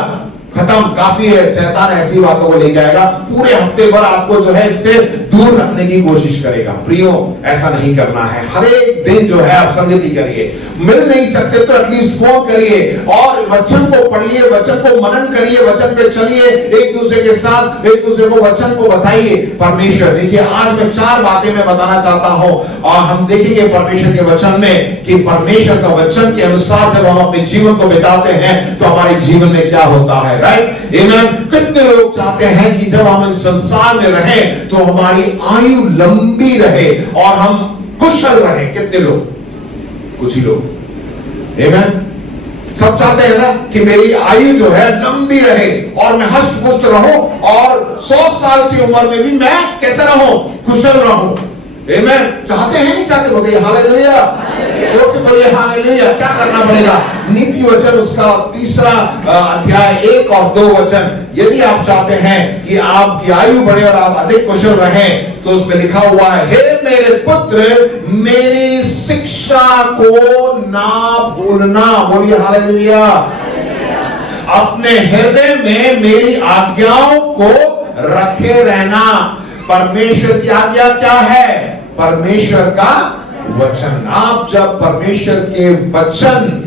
खत्म, काफी है। शैतान ऐसी बातों को लेके आएगा, पूरे हफ्ते भर आपको जो है इससे दूर रखने की कोशिश करेगा। प्रियो, ऐसा नहीं करना है। हर एक दिन जो है आप संगति करिए, मिल नहीं सकते तो एटलीस्ट फोन करिए और वचन को पढ़िए, वचन को मनन करिए, वचन पे चलिए, एक दूसरे के साथ एक दूसरे को वचन को बताइए। परमेश्वर, देखिए आज मैं 4 बातें मैं बताना चाहता हूं और हम देखेंगे परमेश्वर के वचन में कि परमेश्वर का वचन के अनुसार जब हम अपने जीवन को बिताते हैं तो हमारे जीवन में क्या होता है। राइट, आमीन। कितने लोग चाहते हैं कि जब हम इस संसार में रहें तो हमारी आयु लंबी रहे और हम कुशल रहे। कितने लोग? कुछ ही लोग। आमीन। सब चाहते हैं ना कि मेरी आयु जो है लंबी रहे और मैं हष्ट पुष्ट रहूं और 100 साल की उम्र में भी मैं कैसा रहूं? कुशल रहूं। आमीन। चाहते हैं नहीं चाहते? बोलिए हालेलुया, जोर से बोलिए हालेलुया। क्या करना पड़ेगा? नीति वचन उसका 3 अध्याय 1 और 2 वचन। यदि आप चाहते हैं कि आपकी आयु बढ़े और आप अधिक कुशल रहें तो उसमें लिखा हुआ है, हे मेरे पुत्र, मेरी शिक्षा को ना भूलना। बोलिए हालेलुया। अपने हृदय में मेरी आज्ञाओं को रखे रहना। परमेश्वर की आज्ञा क्या है? परमेश्वर का वचन। आप जब परमेश्वर के वचन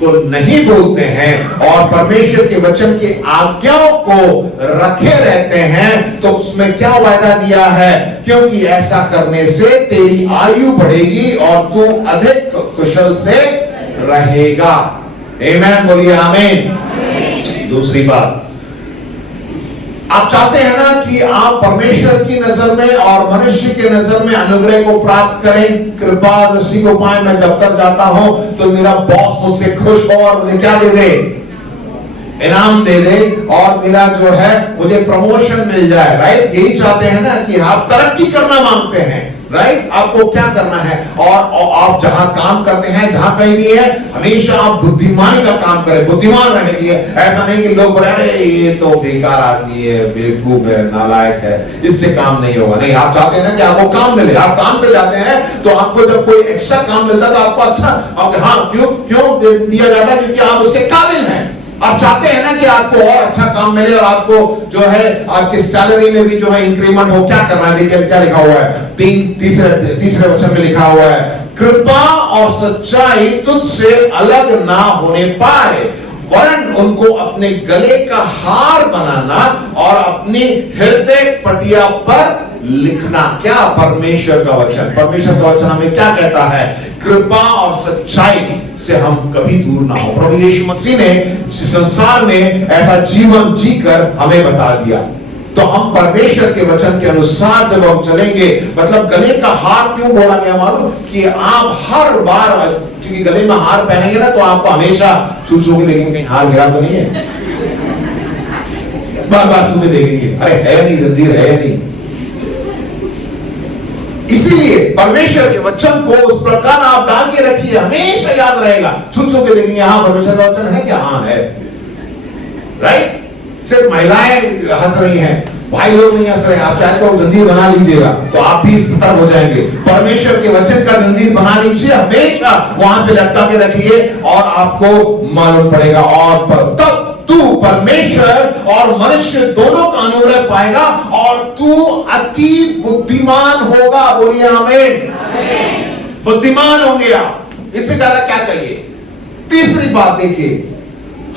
को नहीं भूलते हैं और परमेश्वर के वचन की आज्ञाओं को रखे रहते हैं तो उसमें क्या वायदा दिया है? क्योंकि ऐसा करने से तेरी आयु बढ़ेगी और तू अधिक कुशल से रहेगा। आमीन। बोलिए आमीन। दूसरी बात, आप चाहते हैं ना कि आप परमेश्वर की नजर में और मनुष्य के नजर में अनुग्रह को प्राप्त करें, कृपा दृष्टि को पाए। मैं जब तक जाता हूं तो मेरा बॉस मुझसे खुश हो और मुझे क्या दे दे? इनाम दे दे और मेरा जो है मुझे प्रमोशन मिल जाए। राइट, यही चाहते हैं ना कि आप तरक्की करना मांगते हैं। राइट, आपको क्या करना है और आप जहां काम करते हैं, जहां कहीं भी है, हमेशा आप बुद्धिमानी का काम करें, बुद्धिमान रहेंगे। ऐसा नहीं कि लोग बोले अरे ये तो बेकार आदमी है, बेवकूफ है, नालायक है, इससे काम नहीं होगा। नहीं, आप चाहते हैं ना कि आपको काम मिले। आप काम पे जाते हैं तो आपको जब कोई एक्स्ट्रा काम मिलता है तो आपको अच्छा, आप हाँ क्यों दिया जाता है? क्योंकि आप उसके काबिल हैं। आप चाहते हैं ना कि आपको और अच्छा काम मिले और आपको जो है आपकी सैलरी में भी जो है इंक्रीमेंट हो। क्या करना है? देखिए क्या लिखा हुआ है, तीसरे वचन में लिखा हुआ है, कृपा और सच्चाई तुझसे अलग ना होने पाए, वरन उनको अपने गले का हार बनाना और अपनी हृदय पटिया पर लिखना। क्या? परमेश्वर का वचन। परमेश्वर का वचन हमें क्या कहता है? कृपा और सच्चाई से हम कभी दूर ना हो। प्रभु यीशु मसीह ने संसार में ऐसा जीवन जीकर हमें बता दिया। तो हम परमेश्वर के वचन के अनुसार जब हम चलेंगे, मतलब गले का हार क्यों बोला गया मालूम? कि आप हर बार, क्योंकि गले में हार पहनेंगे ना तो आपको हमेशा छू के देखेंगे, हार गिरा तो नहीं है, बार बार छू के देखेंगे, अरे है नहीं, जंजीर है नहीं। इसीलिए परमेश्वर के वचन को उस प्रकार आप डाल के रखिए, हमेशा याद रहेगा। छू के देखेंगे, हाँ परमेश्वर का वचन है क्या? हाँ है। राइट, सिर्फ महिलाएं हंस रही हैं, भाई लोग नहीं हंस रहे। आप चाहे तो जंजीर बना लीजिएगा तो आप भी सतर्क हो जाएंगे। परमेश्वर के वचन का जंजीर बना लीजिए, हमेशा वहां पे लटका के रखिए और आपको मालूम पड़ेगा। और तब तू परमेश्वर और मनुष्य दोनों का अनुग्रह पाएगा और तू अति बुद्धिमान होगा। बोलिए आमीन। बुद्धिमान होंगे आप, इससे ज्यादा क्या चाहिए? तीसरी बात देखिए,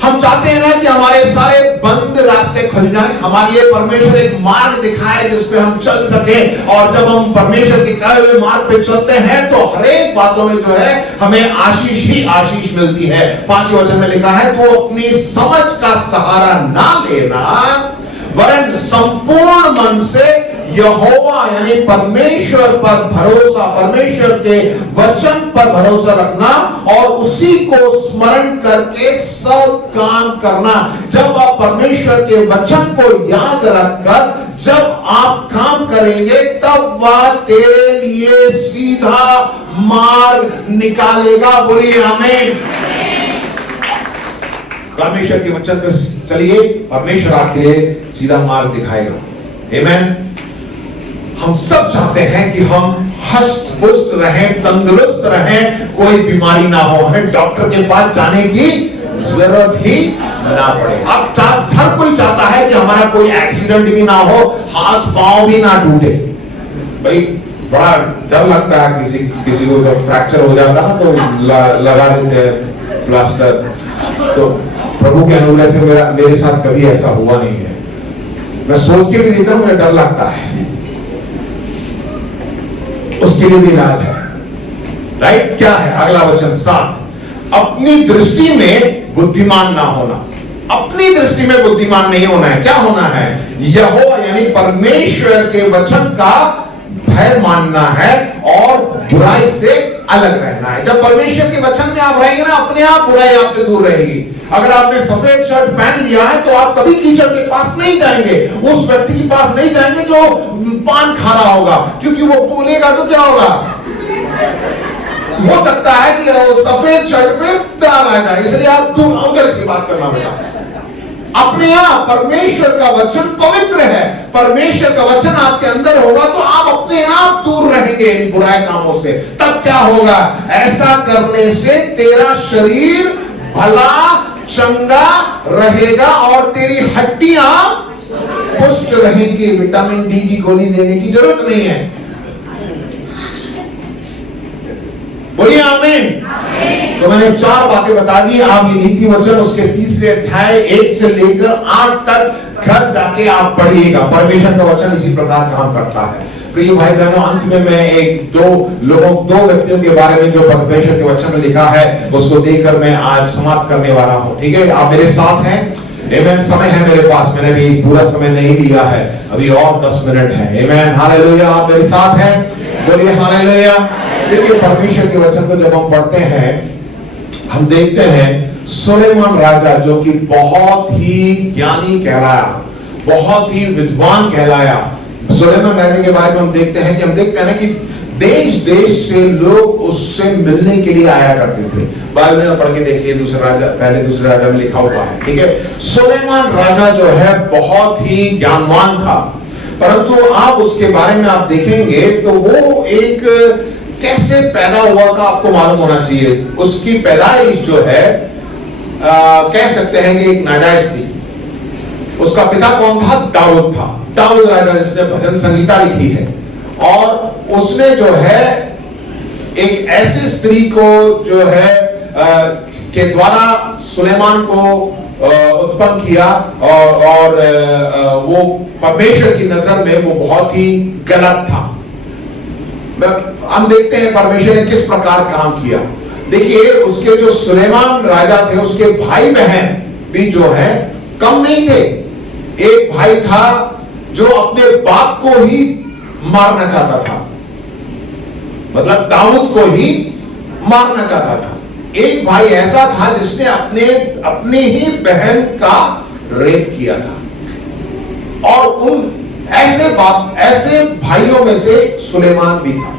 हम चाहते हैं ना कि हमारे सारे बंद रास्ते खुल जाएं। हमारे लिए परमेश्वर एक मार्ग दिखाए जिस पे हम चल सके। और जब हम परमेश्वर के कहे हुए मार्ग पे चलते हैं तो हर एक बातों में जो है हमें आशीष ही आशीष मिलती है। 5वें वचन में लिखा है, तो अपनी समझ का सहारा ना लेना, वरन संपूर्ण मन से यहोवा यानी परमेश्वर पर भरोसा, परमेश्वर के वचन पर भरोसा रखना और उसी को स्मरण करके सब काम करना। जब आप परमेश्वर के वचन को याद रखकर जब आप काम करेंगे तब वह तेरे लिए सीधा मार्ग निकालेगा। बोलिए आमीन। परमेश्वर के वचन पे चलिए, परमेश्वर आपके लिए सीधा मार्ग दिखाएगा। आमीन। हम सब चाहते हैं कि हम हष्ट पुष्ट रहें, तंदुरुस्त रहें, कोई बीमारी ना हो, हमें डॉक्टर के पास जाने की जरूरत ही ना पड़े। अब हर कोई चाहता है कि हमारा कोई एक्सीडेंट भी ना हो, हाथ पांव भी ना टूटे। भाई बड़ा डर लगता है, किसी को जब फ्रैक्चर हो जाता ना तो लगा देते हैं प्लास्टर। तो प्रभु के अनुग्रह से मेरे साथ कभी ऐसा हुआ नहीं है। मैं सोच के भी देखता हूं, मुझे डर लगता है। उसके लिए भी इलाज है, राइट? क्या है अगला वचन 7? अपनी दृष्टि में बुद्धिमान ना होना। अपनी दृष्टि में बुद्धिमान नहीं होना है। क्या होना है? यहोवा यानी परमेश्वर के वचन का भय मानना है और बुराई से अलग रहना है। जब परमेश्वर के वचन में आप रहेंगे ना, अपने आप बुराई आपसे दूर रहेगी। अगर आपने सफेद शर्ट पहन लिया है तो आप कभी कीचड़ के पास नहीं जाएंगे, उस व्यक्ति के पास नहीं जाएंगे जो पान खा रहा होगा, क्योंकि वो बोलेगा तो क्या होगा? हो सकता है कि सफेद शर्ट पे दाग आ जाए, इसलिए आप उधर से बात करना बेटा। अपने आप परमेश्वर का वचन पवित्र है, परमेश्वर का वचन आपके अंदर होगा तो आप अपने आप दूर रहेंगे इन बुराई कामों से। तब क्या होगा? ऐसा करने से तेरा शरीर भला चंगा रहेगा और तेरी हड्डियां पुष्ट रहेंगी। विटामिन डी की गोली देने की जरूरत नहीं है। बोलिए आमीन। तो मैंने 4 बातें बता दी। आप ये नीति वचन उसके 3 अध्याय 1 से लेकर 8 तक घर जाके आप पढ़िएगा। परमेश्वर का वचन इसी प्रकार काम करता है। प्रिय भाई बहनों, अंत में मैं दो व्यक्तियों के बारे में जो परमेश्वर के वचन में लिखा है उसको देखकर मैं आज समाप्त करने वाला हूं। ठीक है, आप मेरे साथ हैं? आमीन। समय है मेरे पास, मैंने भी पूरा समय नहीं लिया है, अभी और 10 मिनट है। आमीन, हालेलुया। आप मेरे साथ हैं? बोलिए हालेलुया। देखिए, परमेश्वर के वचन को जब हम पढ़ते हैं, हम देखते हैं सुलेमान राजा जो कि बहुत ही ज्ञानी कहलाया, बहुत ही विद्वान कहलाया। सुलेमान राजा के बारे में हम देखते हैं कि देश देश से लोग उससे मिलने के लिए आया करते थे। बाइबल में पढ़ के देखिए, पहले दूसरे राजा में लिखा हुआ है। ठीक है, सुलेमान राजा जो है बहुत ही ज्ञानवान था, परंतु आप उसके बारे में आप देखेंगे तो वो एक कैसे पैदा हुआ था आपको मालूम होना चाहिए। उसकी पैदाइश जो है कह सकते हैं कि एक नाजायज थी। उसका पिता कौन था? दाऊद था। दाऊद राजा जिसने भजन संगीता लिखी है, और उसने जो है एक ऐसी स्त्री को जो है के द्वारा सुलेमान को उत्पन्न किया, और वो परमेश्वर की नजर में वो बहुत ही गलत था। हम देखते हैं परमेश्वर ने किस प्रकार काम किया। देखिए, उसके जो सुलेमान राजा थे उसके भाई बहन भी जो है कम नहीं थे। एक भाई था जो अपने बाप को ही मारना चाहता था, मतलब दाऊद को ही मारना चाहता था। एक भाई ऐसा था जिसने अपने ही बहन का रेप किया था, और उन ऐसे भाइयों में से सुलेमान भी था।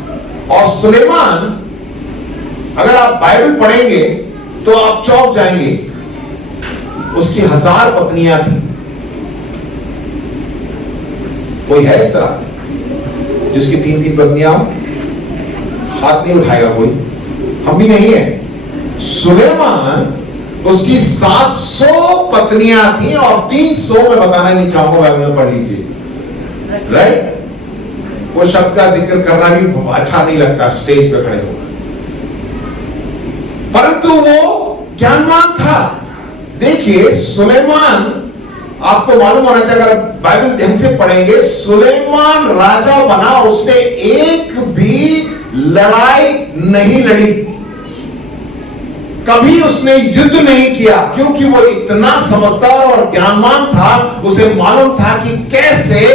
और सुलेमान, अगर आप बाइबल पढ़ेंगे तो आप चौंक जाएंगे। उसकी 1000 पत्नियां थी। कोई है इस तरह जिसकी 3-3 पत्नियां? हाथ नहीं उठाएगा कोई, हम भी नहीं है। सुलेमान, उसकी 700 पत्नियां थी, और 300 में बताना नहीं चाहूंगा, बाइबल में पढ़ लीजिए, राइट? वो शब्द का जिक्र करना भी अच्छा नहीं लगता स्टेज पे खड़े होकर, परंतु वो ज्ञानवान था। देखिए, सुलेमान, आपको मालूम होना चाहिए, अगर बाइबल ढंग से पढ़ेंगे, सुलेमान राजा बना, उसने एक भी लड़ाई नहीं लड़ी, कभी उसने युद्ध नहीं किया, क्योंकि वो इतना समझदार और ज्ञानवान था। उसे मालूम था कि कैसे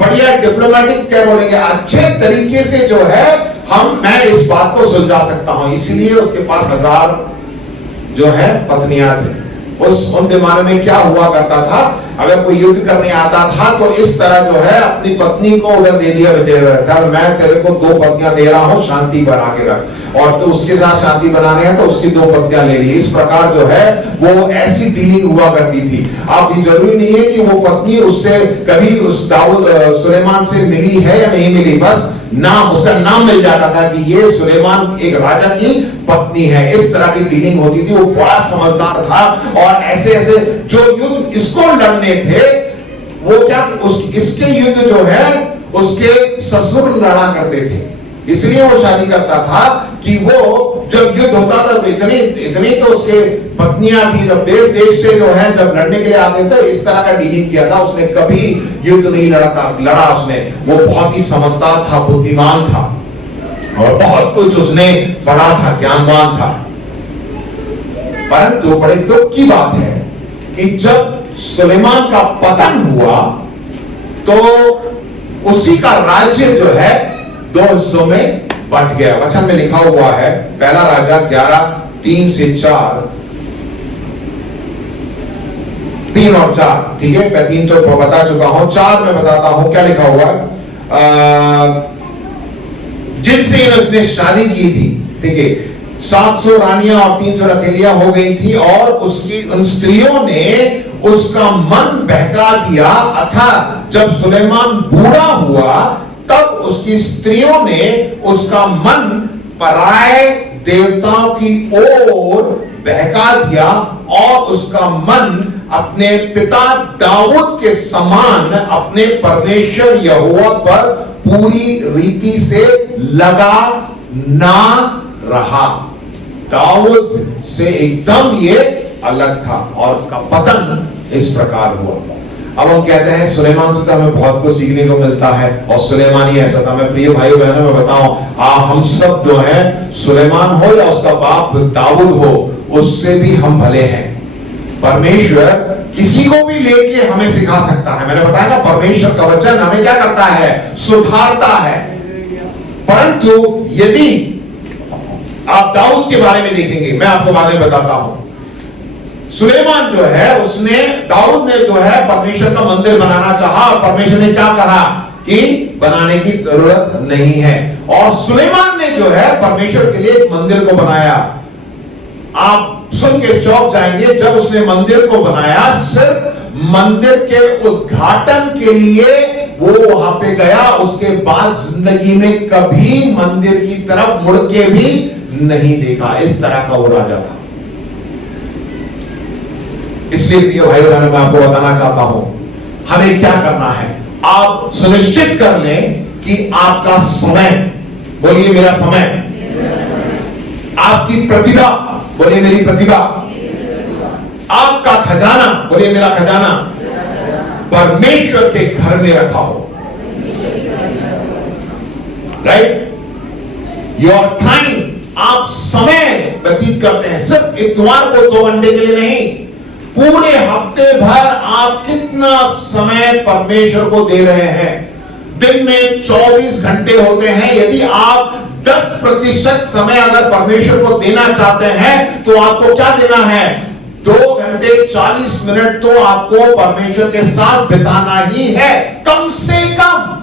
बढ़िया डिप्लोमेटिक, क्या बोलेंगे, अच्छे तरीके से जो है मैं इस बात को सुलझा सकता हूं। इसलिए उसके पास 1000 जो है पत्नियां थे। उन जमाने में क्या हुआ करता था, अगर कोई युद्ध करने आता था तो इस तरह जो है अपनी पत्नी को उधर दे दिया, मैं तेरे को 2 पत्नियां दे रहा हूं, शांति बना के रख, और तो उसके साथ शांति बनाने है तो उसकी 2 पत्नियां ले ली। इस प्रकार जो है वो ऐसी डीलिंग हुआ करती थी। अब ये जरूरी नहीं है कि वो पत्नी उससे कभी उस दाऊद सुलेमान से मिली है या नहीं मिली, बस नाम, उसका नाम मिल जाता था कि ये सुलेमान एक राजा की पत्नी है। इस तरह की डीलिंग होती थी। वो बड़ा समझदार था, और ऐसे जो युद्ध इसको लड़ने थे, वो क्या इसके युद्ध जो है उसके ससुर लड़ा करते थे, इसलिए वो शादी करता था कि वो जब युद्ध होता था तो इतनी तो उसके पत्नियां थी, जब देश देश से जो है जब लड़ने के लिए आते थे, इस तरह का डीलिंग किया था। उसने कभी युद्ध नहीं लड़ा उसने। वो बहुत ही समझदार था, बुद्धिमान था और बहुत कुछ उसने पढ़ा था, ज्ञानवान था। परंतु बड़े दुख की बात है कि जब सुलेमान का पतन हुआ तो उसी का राज्य जो है दो हिस्सों में बंट गया। वचन में लिखा हुआ है, पहला राजा 11:3 से 4, 3 और 4, ठीक है। मैं 3 तो बता चुका हूं, 4 में बताता हूं क्या लिखा हुआ है। जिनसे उसने शादी की थी, ठीक है, 700 रानियां और 300 अकेलियां हो गई थी और उसकी उन स्त्रियों ने उसका मन बहका दिया। अतः जब सुलेमान बूढ़ा हुआ तब उसकी स्त्रियों ने उसका मन पराये देवताओं की ओर बहका दिया और उसका मन अपने पिता दाऊद के समान अपने परमेश्वर यहोवा पर पूरी रीति से लगा ना रहा। दाऊद से एकदम ये अलग था और उसका पतन इस प्रकार हुआ। अब हम कहते हैं सुलेमान से तो हमें बहुत कुछ सीखने को मिलता है और सुलेमान ही ऐसा था। मैं प्रिय भाई बहनों में बताऊं, हम सब जो है सुलेमान हो या उसका बाप दाऊद हो, उससे भी हम भले हैं। परमेश्वर किसी को भी लेके हमें सिखा सकता है। मैंने बताया ना, परमेश्वर का वचन हमें क्या करता है, सुधारता है। परंतु यदि आप दाऊद के बारे में देखेंगे, मैं आपको बाद में बताता हूं, सुलेमान जो है उसने, दाऊद ने जो है परमेश्वर का मंदिर बनाना चाहा और परमेश्वर ने क्या कहा कि बनाने की जरूरत नहीं है। और सुलेमान ने जो है परमेश्वर के लिए एक मंदिर को बनाया। आप सुन के चौंक जाएंगे, जब उसने मंदिर को बनाया, सिर्फ मंदिर के उद्घाटन के लिए वो वहां पे गया। उसके बाद जिंदगी में कभी मंदिर की तरफ मुड़ के भी नहीं देखा। इस तरह का वो राजा था। इसलिए प्रिय भाई बहनों, मैं आपको बताना चाहता हूं हमें क्या करना है। आप सुनिश्चित कर लें कि आपका समय, बोलिए मेरा समय, आपकी प्रतिभा, बोलिए मेरी प्रतिभा, आपका खजाना, बोलिए मेरा खजाना, परमेश्वर के घर में रखा हो। राइट? योर टाइम, आप समय व्यतीत करते हैं, सिर्फ इतवार को 2 घंटे के लिए नहीं, पूरे हफ्ते भर आप कितना समय परमेश्वर को दे रहे हैं। दिन में 24 घंटे होते हैं। यदि आप 10% समय अगर परमेश्वर को देना चाहते हैं तो आपको क्या देना है, 2 घंटे 40 मिनट तो आपको परमेश्वर के साथ बिताना ही है, कम से कम।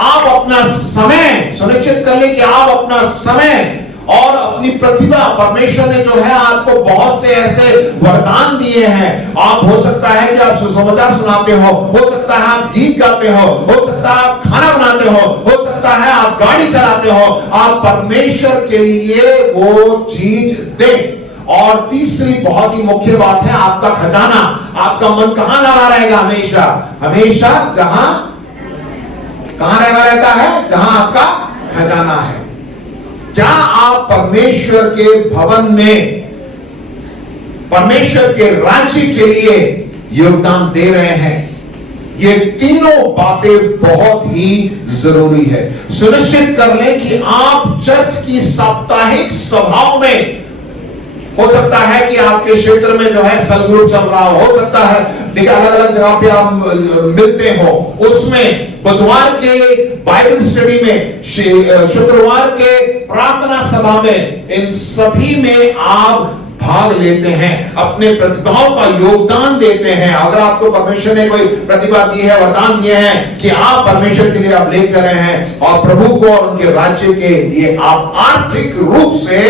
आप अपना समय सुनिश्चित कर लें कि आप अपना समय और अपनी प्रतिभा, परमेश्वर ने जो है आपको बहुत से ऐसे वरदान दिए हैं। आप, हो सकता है कि आप सुसमाचार सुनाते हो सकता है आप गीत गाते हो सकता है आप खाना बनाते हो सकता है आप गाड़ी चलाते हो। आप परमेश्वर के लिए वो चीज दें। और तीसरी बहुत ही मुख्य बात है, आपका खजाना, आपका मन कहां लगा रहेगा हमेशा, हमेशा कहां लगा रहता है, जहां आपका खजाना है। क्या आप परमेश्वर के भवन में, परमेश्वर के राज्य के लिए योगदान दे रहे हैं? ये तीनों बातें बहुत ही जरूरी है। सुनिश्चित कर लें कि आप चर्च की साप्ताहिक सभाओं में, हो सकता है कि आपके क्षेत्र में जो है सेल ग्रुप चल रहा हो सकता है देखिए अलग अलग जगह पे आप मिलते हो, उसमें बुधवार के बाइबल स्टडी में, शुक्रवार के प्रार्थना सभा में, इन सभी में आप भाग लेते हैं, अपने प्रतिभाओं का योगदान देते हैं। अगर आपको परमेश्वर ने कोई प्रतिभा दी है, वरदान दिए हैं कि आप परमेश्वर के लिए आप लेकर रहे हैं और प्रभु को और उनके राज्य के लिए आप आर्थिक रूप से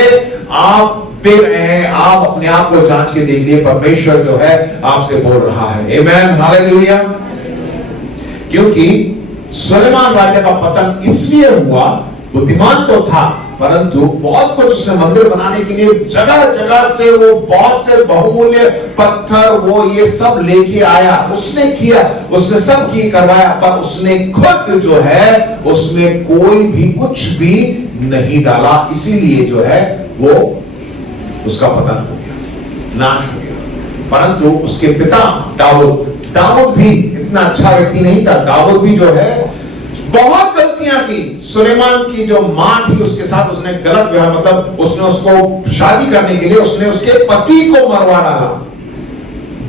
आप दे रहे हैं, आप अपने आप को जांच के देखिए, परमेश्वर जो है आपसे बोल रहा है। आमेन, हालेलुया। क्योंकि सुलेमान राजा का पतन इसलिए हुआ, बुद्धिमान तो था परंतु बहुत कुछ उसने मंदिर बनाने के लिए जगह जगह से वो बहुत से बहुमूल्य पत्थर वो ये सब लेके आया, उसने किया, उसने सब की करवाया, पर उसने खुद जो है उसमें कोई भी कुछ भी नहीं डाला। इसीलिए जो है वो उसका पतन हो गया, नाश हो गया। परंतु उसके पिता दाऊद भी इतना अच्छा व्यक्ति नहीं था। दाऊद भी जो है बहुत गलतियां की। सुलेमान की जो मां थी उसके साथ उसने गलत व्यवहार, मतलब उसने उसको शादी करने के लिए उसने उसके पति को मरवा डाला।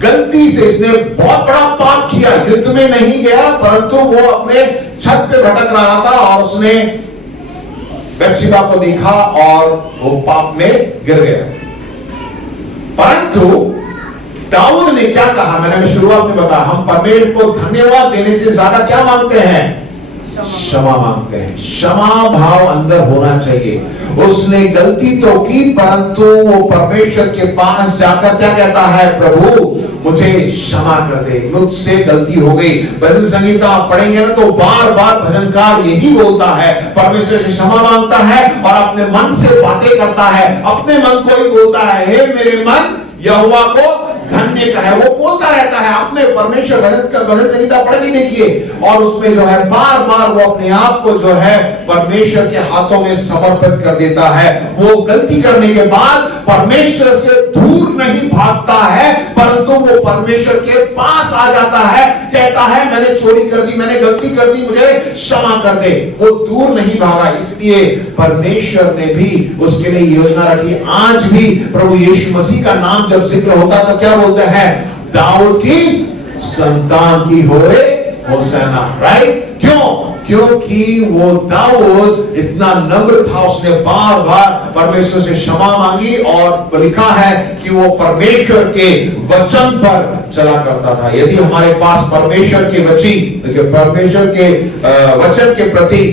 गलती से इसने बहुत बड़ा पाप किया। युद्ध में नहीं गया, परंतु वो अपने छत पे भटक रहा था और उसने बत्शेबा को देखा और वो पाप में गिर गया। परंतु दाऊद ने क्या कहा, मैंने शुरुआत में बताया, हम परमेश्वर को धन्यवाद देने से ज्यादा क्या मांगते हैं? क्षमा मांगते हैं। क्षमा भाव अंदर होना चाहिए। उसने गलती तो की, परंतु वो परमेश्वर के पास जाकर क्या कहता है? प्रभु मुझे क्षमा कर दे, मुझसे गलती हो गई। भजन संगीता आप पढ़ेंगे ना तो बार बार भजनकार यही बोलता है, परमेश्वर से क्षमा मांगता है और अपने मन से बातें करता है। अपने मन को ही बोलता है, हे मेरे मन यहोवा को धन्य का है। वो बोलता रहता है अपने परमेश्वर। भजन संगीता पढ़ के देखिए, और उसमें जो है बार बार वो अपने आप को जो है परमेश्वर के हाथों में समर्पित कर देता है। वो गलती करने के बाद परमेश्वर से दूर नहीं भागता है, परंतु वो परमेश्वर के पास आ जाता है, कहता है मैंने चोरी कर दी, मैंने गलती कर दी, मुझे क्षमा कर दे। वो दूर नहीं भागा। इसलिए परमेश्वर ने भी उसके लिए योजना रखी। आज भी प्रभु यीशु मसीह का नाम जब जिक्र होता तो क्या बोलते हैं? दाऊद की संतान की होए होसैना। राइट? क्यों? क्योंकि वो दाऊद इतना नम्र था, उसने बार बार परमेश्वर से क्षमा मांगी और लिखा है कि वो परमेश्वर के वचन पर चला करता था। यदि हमारे पास परमेश्वर के परमेश्वर के वचन के प्रति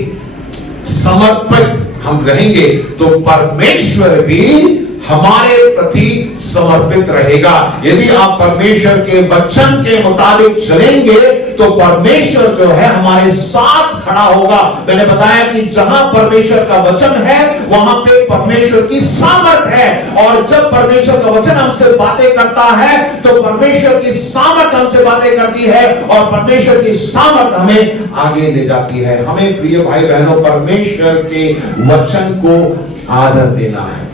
समर्पित हम रहेंगे तो परमेश्वर भी हमारे प्रति समर्पित रहेगा। यदि आप परमेश्वर के वचन के मुताबिक चलेंगे तो परमेश्वर जो है हमारे साथ खड़ा होगा। मैंने बताया कि जहां परमेश्वर का वचन है वहां पे परमेश्वर की सामर्थ है, और जब परमेश्वर का वचन हमसे बातें करता है तो परमेश्वर की सामर्थ हमसे बातें करती है और परमेश्वर की सामर्थ हमें आगे ले जाती है। हमें प्रिय भाई बहनों परमेश्वर के वचन को आदर देना है।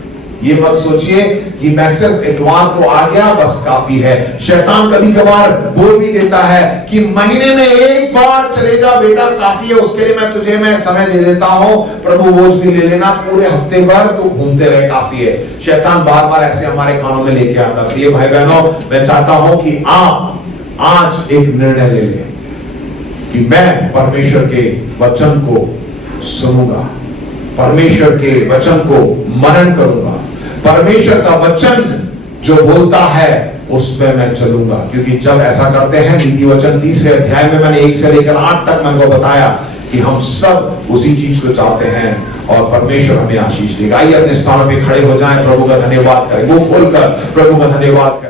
ये मत सोचिए कि मैं सिर्फ इतवार को आ गया बस काफी है। शैतान कभी कभार बोल भी देता है कि महीने में एक बार चले जा बेटा, काफी है, उसके लिए मैं समय दे देता हूं, प्रभु बोझ भी ले लेना, पूरे हफ्ते भर तू घूमते रहे, काफी है। शैतान बार बार ऐसे हमारे कानों में लेके आता है। ये भाई बहनों मैं चाहता हूं कि आप आज एक निर्णय ले लें कि मैं परमेश्वर के वचन को सुनूंगा, परमेश्वर के वचन को मनन करूंगा, परमेश्वर का वचन जो बोलता है उसमें मैं चलूंगा। क्योंकि जब ऐसा करते हैं, नीति वचन 3 अध्याय में मैंने 1 से लेकर 8 तक मैंने बताया कि हम सब उसी चीज को चाहते हैं और परमेश्वर हमें आशीष देगा। आइए अपने स्थानों पे खड़े हो जाएं, प्रभु का धन्यवाद करें, वो खोलकर प्रभु का धन्यवाद करें।